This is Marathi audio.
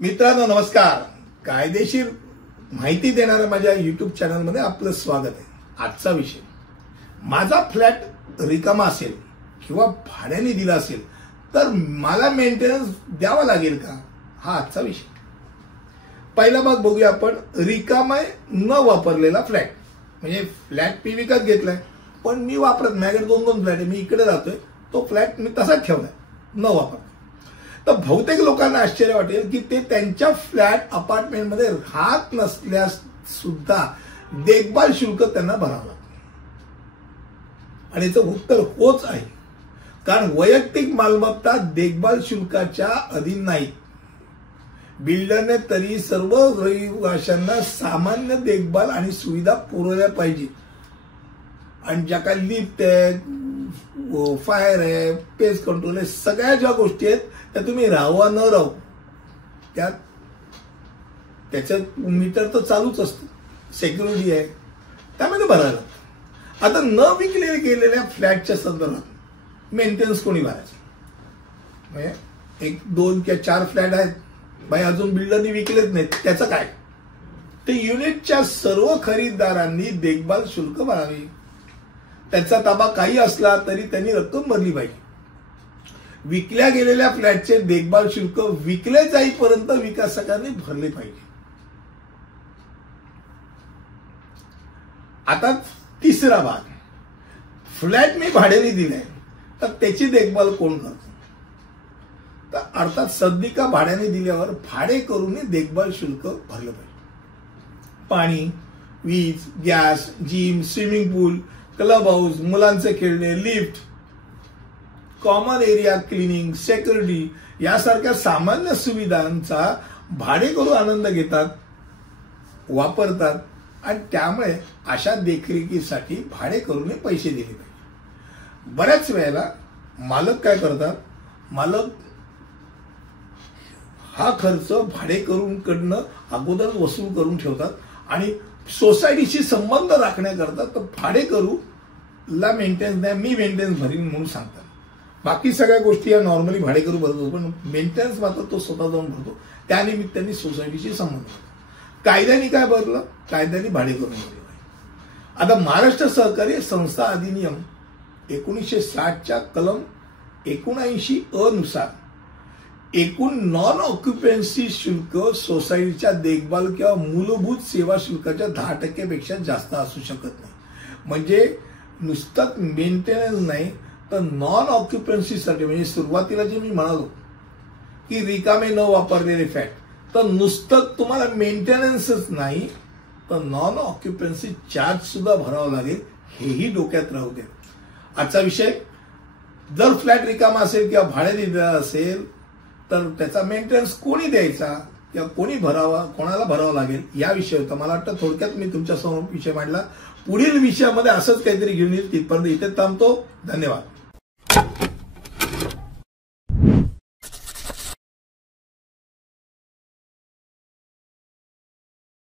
मित्रांनो नमस्कार. कायदेशीर माहिती देणाऱ्या माझ्या YouTube चॅनलमध्ये आपलं स्वागत आहे. आजचा विषय, माझा फ्लॅट रिकामा असेल किंवा भाड्याने दिला असेल तर मला मेंटेनन्स द्यावा लागेल का, हा आजचा विषय. पहिला भाग बघूया आपण. रिकामा न वापरलेला फ्लॅट, म्हणजे फ्लॅट मी विकत घेतलाय पण मी वापरत, माझ्याकडे 2-2 फ्लॅट आहे, मी इकडे राहतोय, तो फ्लॅट मी तसाच ठेवलाय न वापरत. तर बहुतेक लोकांना आश्चर्य वाटेल की ते त्यांच्या फ्लॅट अपार्टमेंटमध्ये राहत नसल्यास सुद्धा देखभाल शुल्क त्यांना भरावं लागतं. आणि याचं उत्तर होच आहे, कारण वैयक्तिक मालमत्ता देखभाल शुल्काच्या अधीन नाही. बिल्डरने तरी सर्व रहिवाशांना सामान्य देखभाल आणि सुविधा पुरवल्या पाहिजे. आणि ज्या काही लिफ्ट आहे, फायर आहे, पेस्ट कंट्रोल आहे, सगळ्या ज्या गोष्टी आहेत त्या तुम्ही राहावा न राहू त्यात त्याच्यात मीटर तर चालूच असतं, सेक्युरिटी आहे, त्यामध्ये भरायला लागतं. आता न विकले गेलेल्या फ्लॅटच्या संदर्भात मेंटेनन्स कोणी भरायचं? म्हणजे 1, 2 किंवा 4 फ्लॅट आहेत, बाई अजून बिल्डरनी विकलेच नाहीत, त्याचं काय? ते युनिटच्या सर्व खरीददारांनी देखभाल शुल्क भरावे. त्याचा ताबा काही असला तरी त्यांनी रक्कम भरली पाहिजे. विकल्या गेलेल्या फ्लॅटचे देखभाल शुल्क विकले जाईपर्यंत विकासकांनी भरले पाहिजे. आता तिसरा भाग, फ्लॅट मी भाड्याने दिलाय तर त्याची देखभाल कोण करतो? तर अर्थात सदनिका भाड्याने दिल्यावर भाडेकरूने देखभाल शुल्क भरलं पाहिजे. पाणी, वीज, गॅस, जिम, स्विमिंग पूल, क्लब हाऊस, मुलांचे खेळणे, lift, common area cleaning, security यासारख्या सामान्य सुविधांचा भाडेकरू आनंद घेतात, वापरतात आणि त्यामुळे अशा देखरेखीसाठी भाडेकरूने पैसे दिले पाहिजे. बऱ्याच वेळेला मालक काय करतात, मालक हा खर्च भाडेकरूंकडनं अगोदर वसूल करून ठेवतात आणि सोसायटीशी संबंध राखण्याकरता तर भाडेकरूला मेंटेनन्स द्या, मी मेंटेनन्स भरीन म्हणून सांगतात. बाकी सगळ्या गोष्टी या नॉर्मली भाडेकरू भरतो, पण मेंटेनन्स मात्र तो स्वतः जाऊन भरतो. त्यानिमित्ताने सोसायटीशी संबंध. कायद्याने काय बदललं? कायद्याने भाडेकरू भरलं. आता महाराष्ट्र सहकारी संस्था अधिनियम 1960च्या कलम 79 नुसार एकूण नॉन ऑक्युपन्सी शुल्क सोसायटीच्या देखभाल किंवा मूलभूत सेवा शुल्काच्या 10% पेक्षा जास्त असू शकत नाही. म्हणजे नुसतं मेंटेनन्स नाही तर नॉन ऑक्युपन्सीसाठी, म्हणजे सुरुवातीला जे मी म्हणालो की रिकामे न वापरलेले फ्लॅट, तर नुसतं तुम्हाला मेंटेनन्सच नाही तर नॉन ऑक्युपन्सी चार्ज सुद्धा भरावा लागेल, हेही डोक्यात राहू दे. आजचा विषय, जर फ्लॅट रिकामा असेल किंवा भाडे दिलेला असेल तर त्याचा मेंटेनन्स कोणी द्यायचा किंवा कोणी भरावा, कोणाला भरावा लागेल या विषय होता. मला वाटतं थोडक्यात मी तुमच्या समोर विषय मांडला. पुढील विषयामध्ये असंच काहीतरी घेऊन येईल. तिथपर्यंत इथे थांबतो. धन्यवाद.